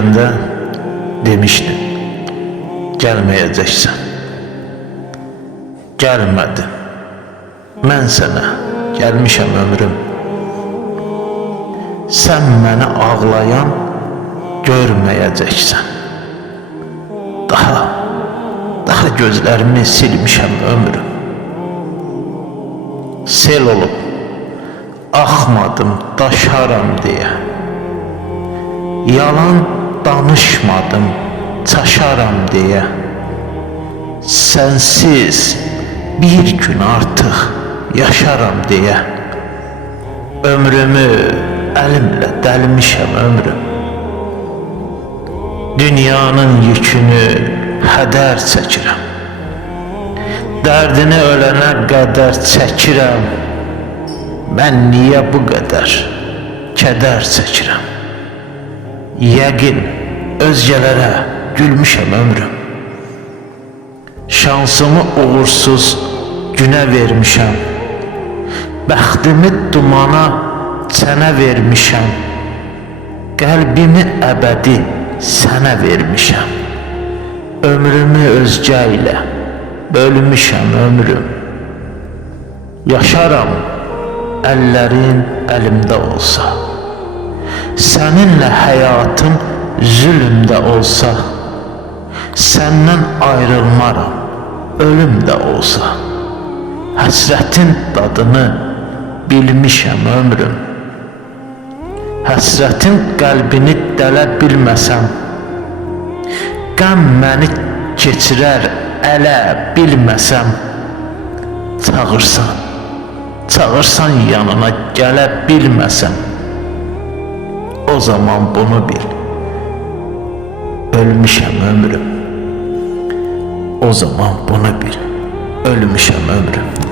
gələndə demişdin, gəlməyəcəksən. Gəlmədin. Mən sənə gəlmişəm ömrüm. Sən məni ağlayan görməyəcəksən. Daha gözlərimi silmişəm ömrüm. Sel olub axmadım daşaram deyə. Yalan danışmadım çaşaram deyə. Sənsiz bir gün artıq yaşaram deyə. Ömrümü əlimlə dəlmişəm ömrüm. Dünyanın yükünü hədər çəkirəm. Dərdini ölənə qədər çəkirəm. Mən niyə bu qədər kədər çəkirəm? Yəqin özgələrə gülmüşəm ömrüm. Şansımı uğursuz günə vermişəm. Bəxtimi dumana sənə vermişəm. Qəlbimi əbədi sənə vermişəm. Ömrümü özgə ilə bölmüşəm ömrüm. Yaşaram əllərin əlimdə olsa. Səninlə həyatım zülmdə olsa. Səndən ayrılmaram ölüm də olsa. Həsrətin dadını bilmişəm ömrüm. Həsrətin qəlbini dələ bilməsəm, qəm məni keçirər ələ bilməsəm, çağırsan yanına gələ bilməsəm, o zaman bunu bil, ölmüşəm ömrüm. O zaman bunu bil, ölmüşəm ömrüm.